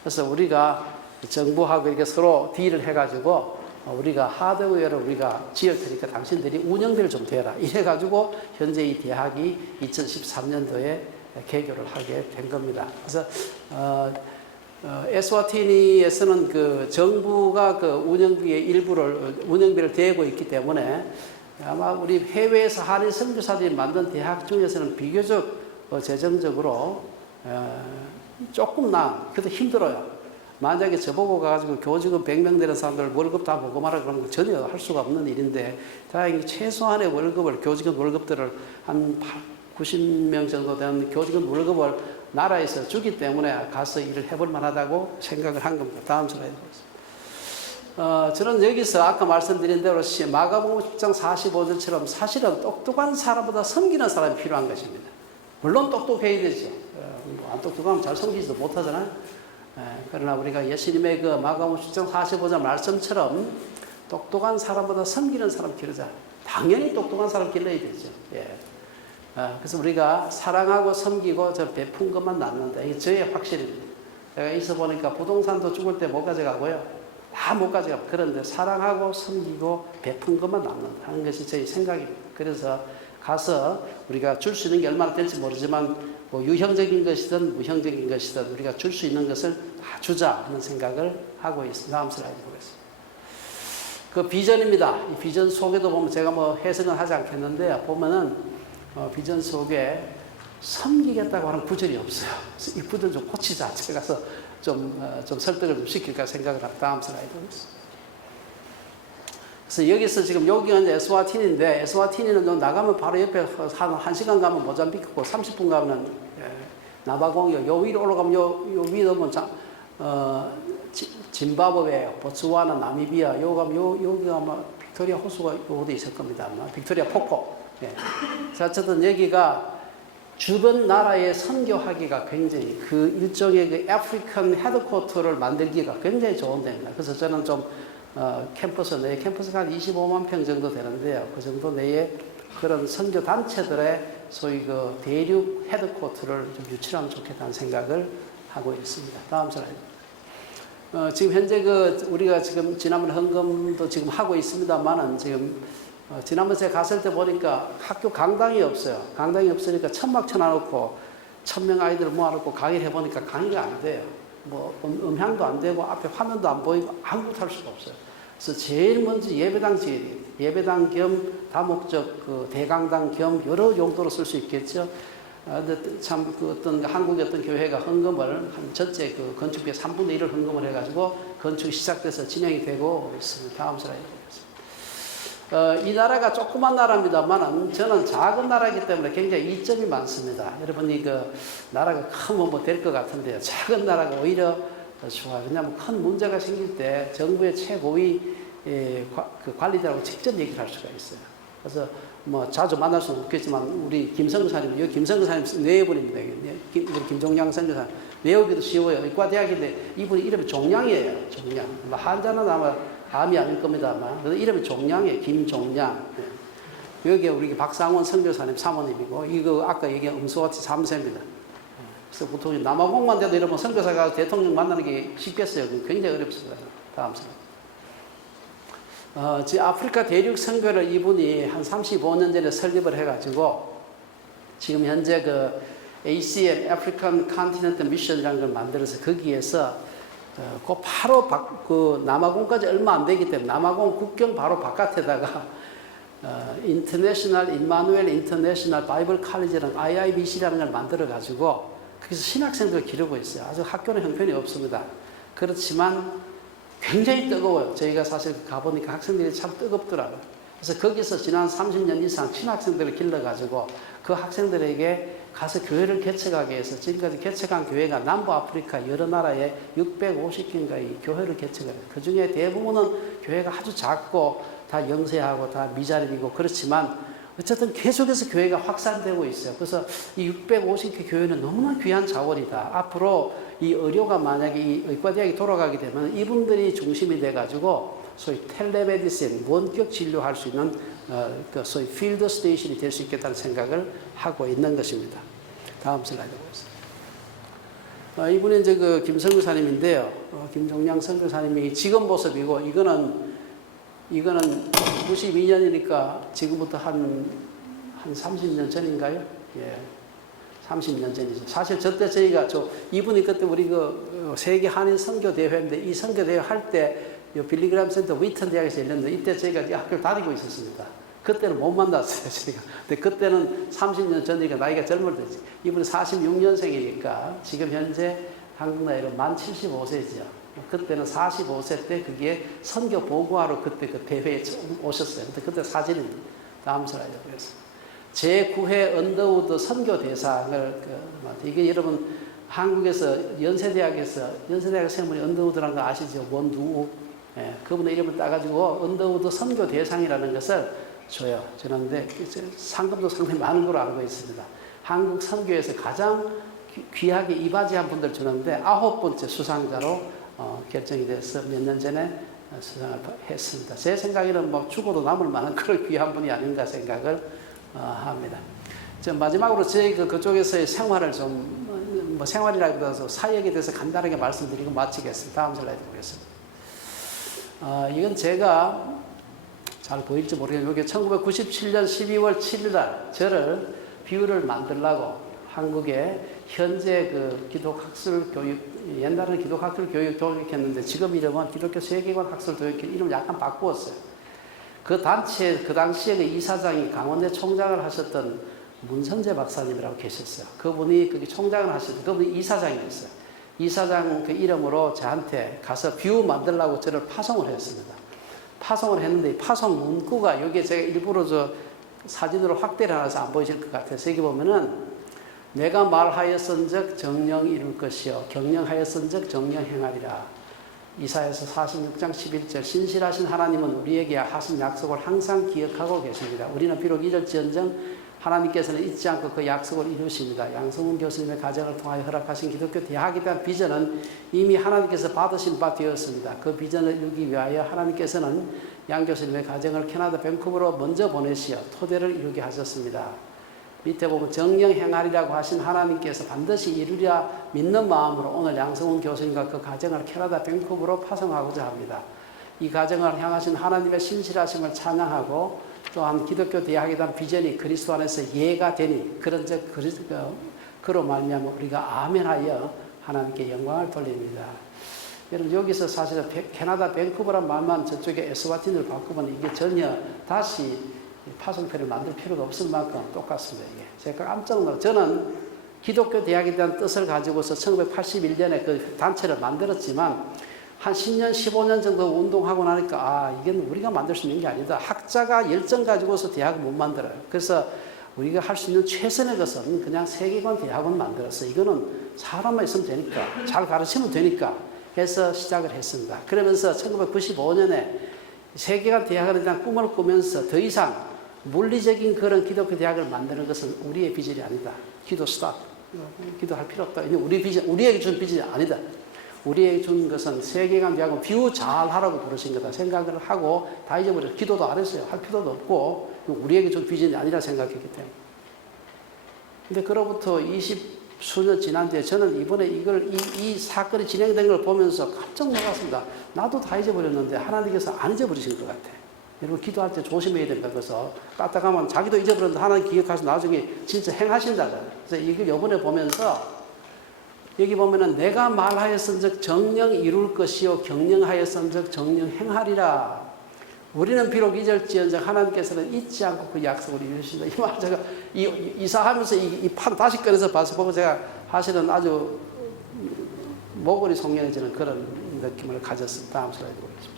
그래서 우리가 정부하고 이렇게 서로 딜을 해가지고 우리가 하드웨어를 우리가 지을 테니까 당신들이 운영비를 좀 대라. 이래가지고 현재 이 대학이 2013년도에 개교를 하게 된 겁니다. 그래서 에스와티니에서는 그 정부가 그 운영비를 대고 있기 때문에 아마 우리 해외에서 한인 선교사들이 만든 대학 중에서는 비교적 재정적으로 조금 그래도 힘들어요. 만약에 저보고 가가지고 교직원 100명 되는 사람들 월급 다 모금하라 그러는 건 전혀 할 수가 없는 일인데 다행히 최소한의 월급을 교직원 월급들을 한 90명 정도 되는 교직원 월급을 나라에서 주기 때문에 가서 일을 해볼 만하다고 생각을 한 겁니다. 다음 슬라이드 보겠습니다. 저는 여기서 아까 말씀드린 대로 마가복음 10장 45절처럼 사실은 똑똑한 사람보다 섬기는 사람이 필요한 것입니다. 물론 똑똑해야 되죠. 안 똑똑하면 잘 섬기지도 못하잖아요. 그러나 우리가 예수님의 그 마가복음 10장 45절 말씀처럼 똑똑한 사람보다 섬기는 사람 기르자. 당연히 똑똑한 사람 길러야 되죠. 예. 그래서 우리가 사랑하고 섬기고 저 베푼 것만 남는다. 이게 저의 확신입니다. 제가 있어 보니까 부동산도 죽을 때 못 가져가고요. 다 못 가져가고 그런데 사랑하고 섬기고 베푼 것만 남는다 하는 것이 저의 생각입니다. 그래서 가서 우리가 줄 수 있는 게 얼마나 될지 모르지만 뭐 유형적인 것이든 무형적인 것이든 우리가 줄 수 있는 것을 다 주자 하는 생각을 하고 있습니다. 다음 슬라이드 보겠습니다. 그 비전입니다. 이 비전 속에도 보면 제가 뭐 해석은 하지 않겠는데 보면은 비전 속에 섬기겠다고 하는 구절이 없어요. 그래서 이 구절 좀 고치자. 제가 가서 좀 설득을 좀 시킬까 생각을 합니다. 다음 슬라이드 보겠습니다. 그래서 여기서 지금 여기가 이제 에스와티니인데 에스와티니는 나가면 바로 옆에 한 1시간 가면 모잠비크고 30분 가면 나바공이요. 요 위로 올라가면 요 위로 보면 짐바브웨, 보츠와나, 나미비아, 요 가면 여기가 아마 빅토리아 호수가 요것도 있을 겁니다. 아마 빅토리아 폭포. 예. 자, 어쨌든 여기가 주변 나라에 선교하기가 굉장히 그 일종의 그 아프리칸 헤드쿼터를 만들기가 굉장히 좋은 데입니다. 그래서 저는 좀 캠퍼스 내에 캠퍼스가 한 25만 평 정도 되는데요. 그 정도 내에 그런 선교 단체들의 소위 그 대륙 헤드쿼터를 좀 유치하면 좋겠다는 생각을 하고 있습니다. 다음 슬라이드. 지금 현재 우리가 지금 지난번 헌금도 지금 하고 있습니다만은 지금 지난번 제가 갔을 때 보니까 학교 강당이 없어요. 강당이 없으니까 천막 쳐놔놓고 1000명 아이들을 모아놓고 강의를 해보니까 강의가 안 돼요. 뭐 음향도 안 되고 앞에 화면도 안 보이고 아무것도 할 수가 없어요. 그래서 제일 먼저 예배당 지어야 돼요. 예배당 겸 다목적 그 대강당 겸 여러 용도로 쓸 수 있겠죠. 근데 참 어떤 한국의 어떤 교회가 헌금을 한 전체 그 건축비의 3분의 1을 헌금을 해가지고 건축이 시작돼서 진행이 되고 있습니다. 다음 슬라이드 보겠습니다. 이 나라가 조그만 나라입니다만 저는 작은 나라이기 때문에 굉장히 이점이 많습니다. 여러분이 그 나라가 크면 뭐 될 것 같은데요. 작은 나라가 오히려 더 좋아요. 왜냐하면 큰 문제가 생길 때 정부의 최고위 그 관리자하고 직접 얘기를 할 수가 있어요. 그래서 뭐 자주 만날 수는 없겠지만 우리 김성사님, 여기 김성사님 내분입니다. 김종양 선교사님 외우기도 쉬워요. 의과대학인데 이분이 이름이 종양이에요. 종양. 뭐 한자는 아마 암이 아닐 겁니다만 그래서 이름이 종양이에요. 김종양. 여기 우리 박상원 선교사님 사모님이고 이거 아까 얘기한 음소와티 3세입니다. 그래서 보통 남아공만 돼도 이러면 선교사가 대통령 만나는 게 쉽겠어요. 굉장히 어렵습니다. 다음 슬라이드. 지금 아프리카 대륙 선교를 이분이 한 35년 전에 설립을 해가지고 지금 현재 그 ACM, African Continental Mission이라는 걸 만들어서 거기에서 그 바로 그 남아공까지 얼마 안 되기 때문에 남아공 국경 바로 바깥에다가 International Emmanuel International Bible College라는 IIBC라는 걸 만들어가지고 거기서 신학생들을 기르고 있어요. 아주 학교는 형편이 없습니다. 그렇지만 굉장히 뜨거워요. 저희가 사실 가보니까 학생들이 참 뜨겁더라고요. 그래서 거기서 지난 30년 이상 신학생들을 길러가지고 그 학생들에게 가서 교회를 개척하기 위해서 지금까지 개척한 교회가 남부 아프리카 여러 나라에 650개인가의 교회를 개척해요. 그 중에 대부분은 교회가 아주 작고 다 영세하고 다 미자립이고 그렇지만 어쨌든 계속해서 교회가 확산되고 있어요. 그래서 이 650개 교회는 너무나 귀한 자원이다. 앞으로 이 의료가 만약에 이 의과대학이 돌아가게 되면 이분들이 중심이 돼가지고 소위 텔레메디신, 원격 진료할 수 있는 그 소위 필드 스테이션이 될 수 있겠다는 생각을 하고 있는 것입니다. 다음 슬라이드 보겠습니다. 이분은 이제 그 김선교사님인데요. 김종양 선교사님이 지금 모습이고 이거는 92년이니까 지금부터 한 30년 전인가요? 예. 30년 전이죠. 사실 저때 저희가 이분이 그때 우리 그 세계 한인 선교 대회인데 이 선교 대회 할 때 빌리그람 센터 위턴 대학에서 열렸는데 이때 저희가 이 학교를 다니고 있었습니다. 그때는 못 만났어요, 저희가. 근데 그때는 30년 전이니까 나이가 젊을 때지. 이분은 46년생이니까 지금 현재 한국 나이로 만 75세죠. 그때는 45세 때 그게 선교 보고하러 그때 그 대회에 오셨어요. 그때 사진입니다. 다음 슬라이드 보겠습니다. 제9회 언더우드 선교대상을 이게 여러분 한국에서 연세대학에서 세분이 언더우드라는 거 아시죠? 원두우. 예, 그분의 이름을 따가지고 언더우드 선교대상이라는 것을 줘요. 저는데 상금도 상당히 많은 걸로 알고 있습니다. 한국 선교에서 가장 귀하게 이바지한 분들 주는데 9번째 수상자로 결정이 돼서 몇 년 전에 수상을 했습니다. 제 생각에는 뭐 죽어도 남을 만한 그런 귀한 분이 아닌가 생각을 합니다. 마지막으로 저희 그쪽에서의 생활을 뭐 생활이라기보다 사역에 대해서 간단하게 말씀드리고 마치겠습니다. 다음 슬라이드 보겠습니다. 이건 제가 잘 보일지 모르겠는데, 이게 1997년 12월 7일 날 저를 비유를 만들려고 한국의 현재 그 기독학술 교육, 옛날에는 기독학술 교육 교육했는데 지금 이름은 기독교 세계관 학술 교육 이름 약간 바꾸었어요. 그 단체, 그 당시에 그 이사장이 강원대 총장을 하셨던 문선재 박사님이라고 계셨어요. 그분이 거기 총장을 하셨는데 그분이 이사장이 됐어요. 이사장 그 이름으로 저한테 가서 뷰 만들려고 저를 파송을 했습니다. 파송을 했는데 이 파송 문구가 여기에 제가 일부러 사진으로 확대를 해서 안 보이실 것 같아서 여기 보면은 내가 말하였은즉 정령 이룰 것이요 경영하였은즉 정령 행하리라. 이사야서 46장 11절 신실하신 하나님은 우리에게 하신 약속을 항상 기억하고 계십니다. 우리는 비록 잊을지언정 하나님께서는 잊지 않고 그 약속을 이루십니다. 양성훈 교수님의 가정을 통하여 허락하신 기독교 대학에 대한 비전은 이미 하나님께서 받으신 바 되었습니다. 그 비전을 이루기 위하여 하나님께서는 양 교수님의 가정을 캐나다 밴쿠버로 먼저 보내시어 토대를 이루게 하셨습니다. 밑에 보면 정령 행하리라고 하신 하나님께서 반드시 이루리라 믿는 마음으로 오늘 양성훈 교수님과 그 가정을 캐나다 밴쿠버로 파송하고자 합니다. 이 가정을 향하신 하나님의 신실하심을 찬양하고 또한 기독교 대학에 대한 비전이 그리스도 안에서 이해가 되니 그런즉 그로 말미암아 우리가 아멘하여 하나님께 영광을 돌립니다. 여러분 여기서 사실은 캐나다 밴쿠버란 말만 저쪽에 에스와틴을 바꾸면 이게 전혀 다시 파송표를 만들 필요가 없을 만큼 똑같습니다. 이게 제가 깜짝 놀랐어요. 저는 기독교 대학에 대한 뜻을 가지고서 1981년에 그 단체를 만들었지만 한 10년, 15년 정도 운동하고 나니까 이건 우리가 만들 수 있는 게 아니다. 학자가 열정 가지고서 대학을 못 만들어요. 그래서 우리가 할 수 있는 최선의 것은 그냥 세계관 대학원 만들었어. 이거는 사람만 있으면 되니까 잘 가르치면 되니까 해서 시작을 했습니다. 그러면서 1995년에 세계관 대학원에 대한 꿈을 꾸면서 더 이상 물리적인 그런 기독교 대학을 만드는 것은 우리의 비전이 아니다. 기도 스탑. 기도할 필요 없다. 우리에게 준 비전이 아니다. 우리에게 준 것은 세계관 대학은 비유 잘 하라고 부르신 거다 생각을 하고 다 잊어버려서 기도도 안 했어요. 할 필요도 없고 우리에게 준 비전이 아니라 생각했기 때문에. 근데 그로부터 20수년 지난 뒤에 저는 이번에 이 사건이 진행된 걸 보면서 깜짝 놀랐습니다. 나도 다 잊어버렸는데 하나님께서 안 잊어버리신 것 같아. 여러분 기도할 때 조심해야 된다. 그래서 까딱하면 자기도 잊어버렸는데 하나님 기억하셔서 나중에 진짜 행하신다잖아요. 그래서 이걸 이번에 보면서 여기 보면은 내가 말하였은즉 정령 이룰 것이요 경영하였은즉 정령 행하리라. 우리는 비록 잊을지언정 하나님께서는 잊지 않고 그 약속을 이루신다. 이 말 제가 이사하면서 이 판 다시 꺼내서 봐서 보고 제가 사실은 아주 목걸이 송연해지는 그런 느낌을 가졌습니다. 다음 슬라이드 보겠습니다.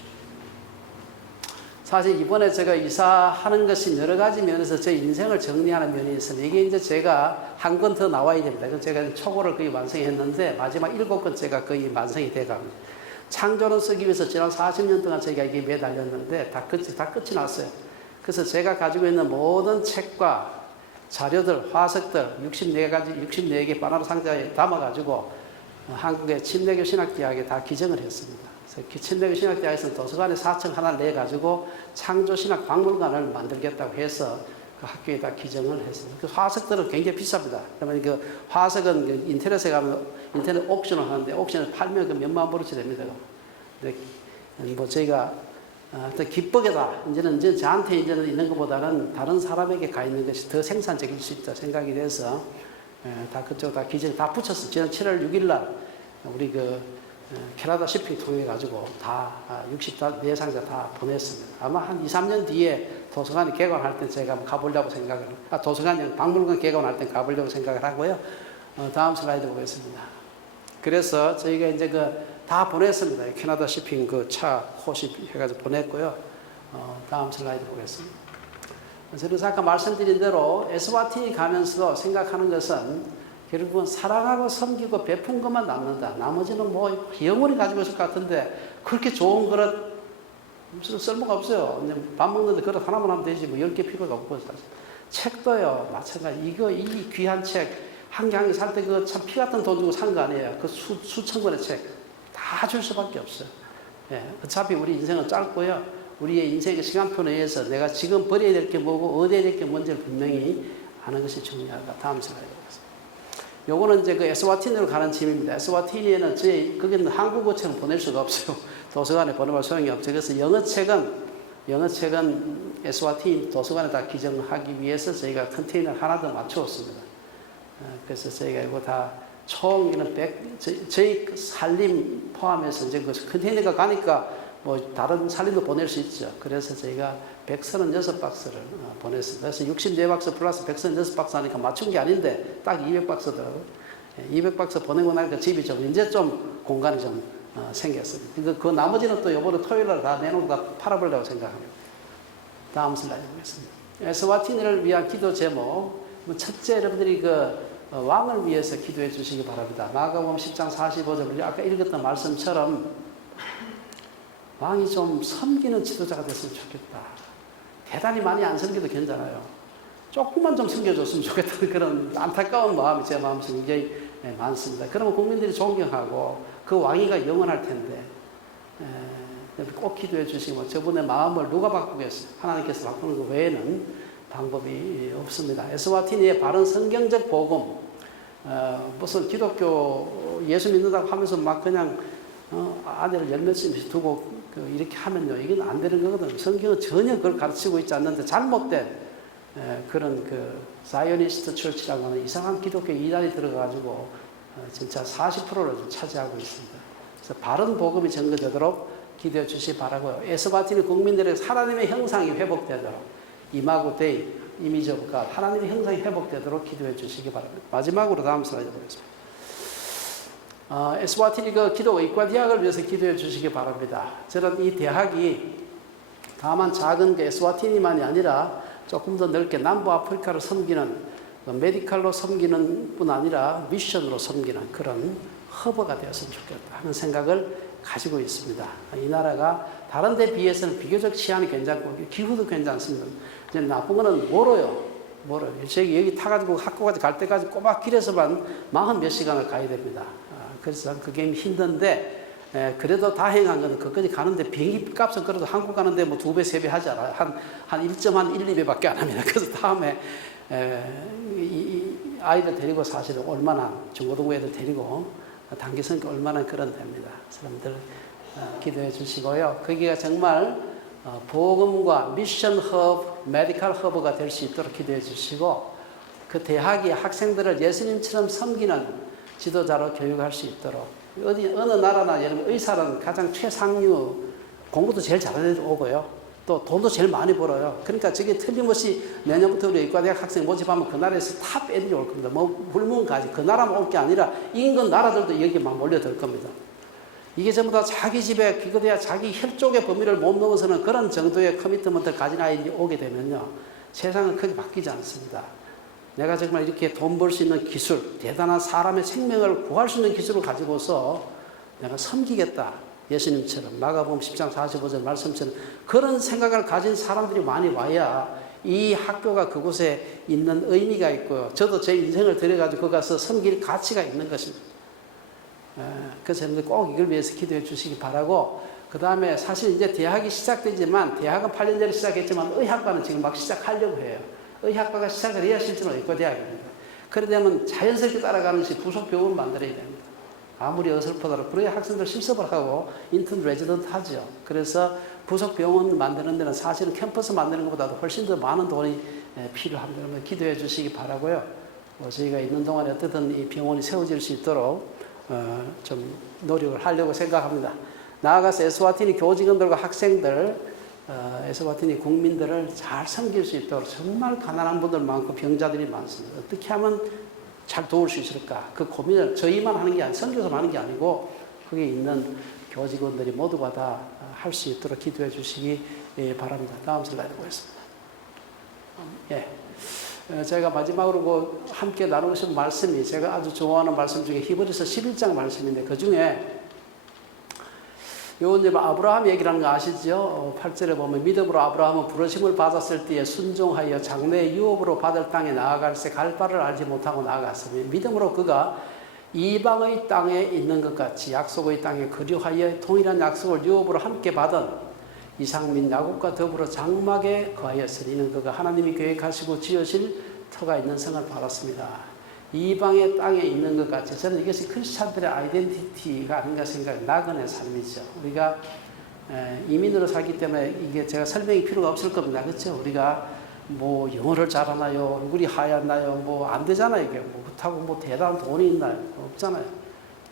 사실 이번에 제가 이사하는 것이 여러 가지 면에서 제 인생을 정리하는 면이 있습니다. 이게 이제 제가 한 권 더 나와야 됩니다. 제가 초고를 거의 완성했는데 마지막 7권째가 거의 완성이 돼갑니다. 창조론 쓰기 위해서 지난 40년 동안 제가 이게 매달렸는데 다 끝이 났어요. 그래서 제가 가지고 있는 모든 책과 자료들, 화석들 64개 바나나 상자에 담아가지고 한국의 침례교 신학대학에 다 기증을 했습니다. 침례교 신학대학에서 도서관에 4층 하나를 내가지고 창조신학 박물관을 만들겠다고 해서 그 학교에 다 기증을 했습니다. 그 화석들은 굉장히 비쌉니다. 그러면 그 화석은 그 인터넷에 가면 인터넷 옥션을 하는데 옥션을 팔면 그 몇만 불어치 됩니다. 근데 뭐 저희가 더 기쁘게다. 이제 저한테 이제는 있는 것보다는 다른 사람에게 가 있는 것이 더 생산적일 수 있다 생각이 돼서 다 그쪽 다 기증 다 붙였어요. 지난 7월 6일 날 우리 캐나다 shipping 통해 가지고 다 64상자 다 보냈습니다. 아마 한 2, 3년 뒤에 도서관이 개관할 때 제가 가보려고 도서관이 박물관 개관할 때 가보려고 생각을 하고요. 다음 슬라이드 보겠습니다. 그래서 저희가 이제 다 보냈습니다. 캐나다 shipping 그 차 호시 해가지고 보냈고요. 다음 슬라이드 보겠습니다. 저는 아까 말씀드린 대로 에스와티니 가면서도 생각하는 것은 결국은 사랑하고 섬기고 베푼 것만 남는다. 나머지는 뭐 영원히 가지고 있을 것 같은데 그렇게 좋은 그릇 쓸모가 없어요. 밥 먹는데 그릇 하나만 하면 되지 뭐 10개 필요가 없고 사실. 책도요 마찬가지. 이 귀한 책 한 강의 살 때 그 참 피 같은 돈 주고 산 거 아니에요. 그 수천 권의 책 다 줄 수밖에 없어요. 예, 어차피 우리 인생은 짧고요. 우리의 인생의 시간표에 의해서 내가 지금 버려야 될 게 뭐고 어디에 될 게 뭔지를 분명히 아는 것이 중요하다. 다음 슬라이드 보겠습니다. 요거는 이제 그 에스와티니로 가는 짐입니다. 에스와티니에는 거기는 한국어책은 보낼 수가 없어요. 도서관에 보내면 소용이 없죠. 그래서 영어책은 에스와티니 도서관에 다 기증하기 위해서 저희가 컨테이너 하나 더 맞추었습니다. 그래서 저희가 이거 다 총이는 저희 살림 포함해서 이제 그 컨테이너가 가니까 뭐 다른 살림도 보낼 수 있죠. 그래서 저희가 136박스를 보냈습니다. 그래서 64박스 플러스 136박스 하니까 맞춘 게 아닌데 딱 200박스더라고요. 200박스 보내고 나니까 집이 이제 좀 공간이 좀 생겼습니다. 그 나머지는 또 이번에 토요일날 다 내놓고 다 팔아보려고 생각합니다. 다음 슬라이드 보겠습니다. 에스와티니를 위한 기도 제목. 첫째, 여러분들이 왕을 위해서 기도해 주시기 바랍니다. 마가복음 10장 45절 우리 아까 읽었던 말씀처럼 왕이 좀 섬기는 지도자가 됐으면 좋겠다. 대단히 많이 안 섬겨도 괜찮아요. 조금만 좀 섬겨줬으면 좋겠다는 그런 안타까운 마음이 제 마음속에 굉장히 많습니다. 그러면 국민들이 존경하고 그 왕위가 영원할 텐데 꼭 기도해 주시고 저분의 마음을 누가 바꾸겠어요? 하나님께서 바꾸는 것 외에는 방법이 없습니다. 에스와티니의 바른 성경적 복음, 무슨 기독교 예수 믿는다고 하면서 막 그냥 아내를 열몇씩 두고 이렇게 하면요, 이건 안 되는 거거든요. 성경은 전혀 그걸 가르치고 있지 않는데 잘못된 그런 사이오니스트 처치라고 하는 이상한 기독교 이단이 들어가지고 진짜 40%를 차지하고 있습니다. 그래서 바른 복음이 전거되도록 기도해 주시기 바라고요. 에스바틴의 국민들의 하나님의 형상이 회복되도록 이마고 데이 이미지 오브 갓 하나님의 형상이 회복되도록 기도해 주시기 바랍니다. 마지막으로 다음 슬라이드 보겠습니다. 에스와티니 기도 의과대학을 위해서 기도해 주시기 바랍니다. 저는 이 대학이 다만 작은 에스와티니만이 아니라 조금 더 넓게 남부 아프리카를 섬기는 메디칼로 섬기는 뿐 아니라 미션으로 섬기는 그런 허브가 되었으면 좋겠다 하는 생각을 가지고 있습니다. 이 나라가 다른 데 비해서는 비교적 치안이 괜찮고 기후도 괜찮습니다. 이제 나쁜 거는 멀어요. 저기 여기 타가지고 학교까지 갈 때까지 꼬박 길에서만 40 몇 시간을 가야 됩니다. 그래서 그게 힘든데 그래도 다행한 거는 거기까지 가는데 비행기 값은 그래도 한국 가는데 뭐 2배, 3배 하지 않아요. 한 1.1, 2배밖에 안 합니다. 그래서 다음에 이 아이들 데리고 사실은 얼마나 중고등부 애들 데리고 단기 선교 얼마나 그런 데입니다. 사람들 기도해 주시고요. 거기가 정말 복음과 미션 허브, 메디컬 허브가 될 수 있도록 기도해 주시고 그 대학이 학생들을 예수님처럼 섬기는 지도자로 교육할 수 있도록 어느 나라나 예를 들면 의사는 가장 최상류 공부도 제일 잘하는 애들 오고요. 또 돈도 제일 많이 벌어요. 그러니까 저게 틀림없이 내년부터 우리 의과대학 학생 모집하면 그 나라에서 탑 애들이 올 겁니다. 뭐 불문가지 그 나라만 올 게 아니라 인근 나라들도 여기 막 몰려들 겁니다. 이게 전부 다 자기 집에 기껏해야 자기 혈족의 범위를 못 넘어서는 그런 정도의 커미트먼트를 가진 아이들이 오게 되면요. 세상은 크게 바뀌지 않습니다. 내가 정말 이렇게 돈 벌 수 있는 기술, 대단한 사람의 생명을 구할 수 있는 기술을 가지고서 내가 섬기겠다. 예수님처럼 마가복음 10장 45절 말씀처럼 그런 생각을 가진 사람들이 많이 와야 이 학교가 그곳에 있는 의미가 있고요. 저도 제 인생을 들여가지고 거기 가서 섬길 가치가 있는 것입니다. 그래서 여러분들 꼭 이걸 위해서 기도해 주시기 바라고 그 다음에 사실 이제 대학이 시작되지만 대학은 8년 전에 시작했지만 의학과는 지금 막 시작하려고 해요. 의학과가 시작을 해야 실제로 의과대학입니다. 그러려면 자연스럽게 따라가는 것이 부속병원을 만들어야 됩니다. 아무리 어설프더라도 그래야 학생들 실습을 하고 인턴 레지던트 하죠. 그래서 부속병원 만드는 데는 사실은 캠퍼스 만드는 것보다도 훨씬 더 많은 돈이 필요합니다. 그러면 기도해 주시기 바라고요. 저희가 있는 동안에 어떻든 이 병원이 세워질 수 있도록 좀 노력을 하려고 생각합니다. 나아가서 에스와티니 교직원들과 학생들 에스와티니 국민들을 잘 섬길 수 있도록 정말 가난한 분들 많고 병자들이 많습니다. 어떻게 하면 잘 도울 수 있을까? 그 고민을 저희만 하는 게 아니고 선교사만 하는 게 아니고 거기에 있는 교직원들이 모두가 다 할 수 있도록 기도해 주시기 바랍니다. 다음 슬라이드 보겠습니다. 제가 마지막으로 함께 나누고 싶은 말씀이 제가 아주 좋아하는 말씀 중에 히브리서 11장 말씀인데 그 중에 요건 이제 아브라함 얘기라는 거 아시죠? 8절에 보면 믿음으로 아브라함은 부르심을 받았을 때에 순종하여 장래의 유업으로 받을 땅에 나아갈새 갈 바를 알지 못하고 나아갔으니 믿음으로 그가 이방의 땅에 있는 것 같이 약속의 땅에 거류하여 동일한 약속을 유업으로 함께 받은 이삭 및 야곱과 더불어 장막에 거하였으니 이는 그가 하나님이 계획하시고 지으실 터가 있는 성을 받았습니다. 이방의 땅에 있는 것 같이 저는 이것이 크리스찬들의 아이덴티티가 아닌가 생각해요. 나그네 삶이죠. 우리가 이민으로 살기 때문에 이게 제가 설명이 필요가 없을 겁니다. 그렇죠? 우리가 뭐 영어를 잘하나요? 얼굴이 하얗나요? 뭐 안 되잖아요. 이게 뭐 그렇다고 뭐 대단한 돈이 있나요? 없잖아요.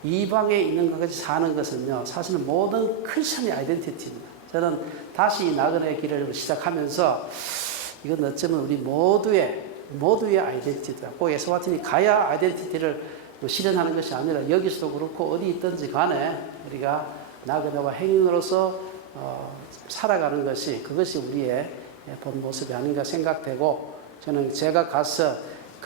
이방에 있는 것까지 사는 것은요. 사실은 모든 크리스찬의 아이덴티티입니다. 저는 다시 이 나그네 길을 시작하면서 이건 어쩌면 우리 모두의 아이덴티티다. 꼭 에스와티니 가야 아이덴티티를 실현하는 것이 아니라 여기서도 그렇고 어디 있든지 간에 우리가 나그네와 행인으로서 살아가는 것이 그것이 우리의 본 모습이 아닌가 생각되고 저는 제가 가서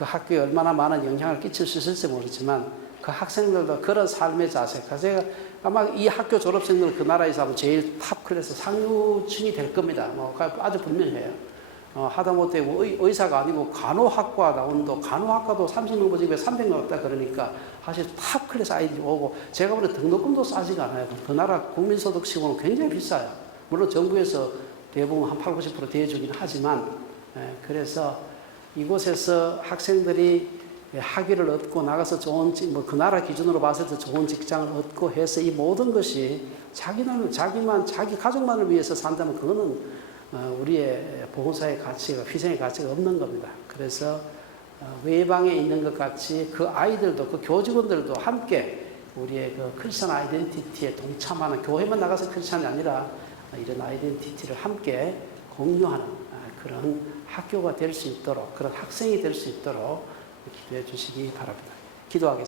그 학교에 얼마나 많은 영향을 끼칠 수 있을지 모르지만 그 학생들도 그런 삶의 자세, 제가 아마 이 학교 졸업생들 그 나라에서 하면 제일 탑 클래스 상류층이 될 겁니다. 뭐 아주 분명해요. 하다못해 의사가 아니고 간호학과 나오는도 간호학과도 30 넘어지고 300 넘었다 그러니까 사실 탑 클래스 아이들이 오고 제가 보는 등록금도 싸지가 않아요. 그 나라 국민소득치고는 굉장히 비싸요. 물론 정부에서 대부분 한 8, 90% 대주긴 하지만 그래서 이곳에서 학생들이 학위를 얻고 나가서 좋은 그 나라 기준으로 봤을 때 좋은 직장을 얻고 해서 이 모든 것이 자기 가족만을 위해서 산다면 그거는 우리의 보건사의 가치가 희생의 가치가 없는 겁니다. 그래서 외방에 있는 것 같이 그 아이들도 그 교직원들도 함께 우리의 그 크리스천 아이덴티티에 동참하는 교회만 나가서 크리스천이 아니라 이런 아이덴티티를 함께 공유하는 그런 학교가 될 수 있도록 그런 학생이 될 수 있도록 기도해 주시기 바랍니다. 기도하겠습니다.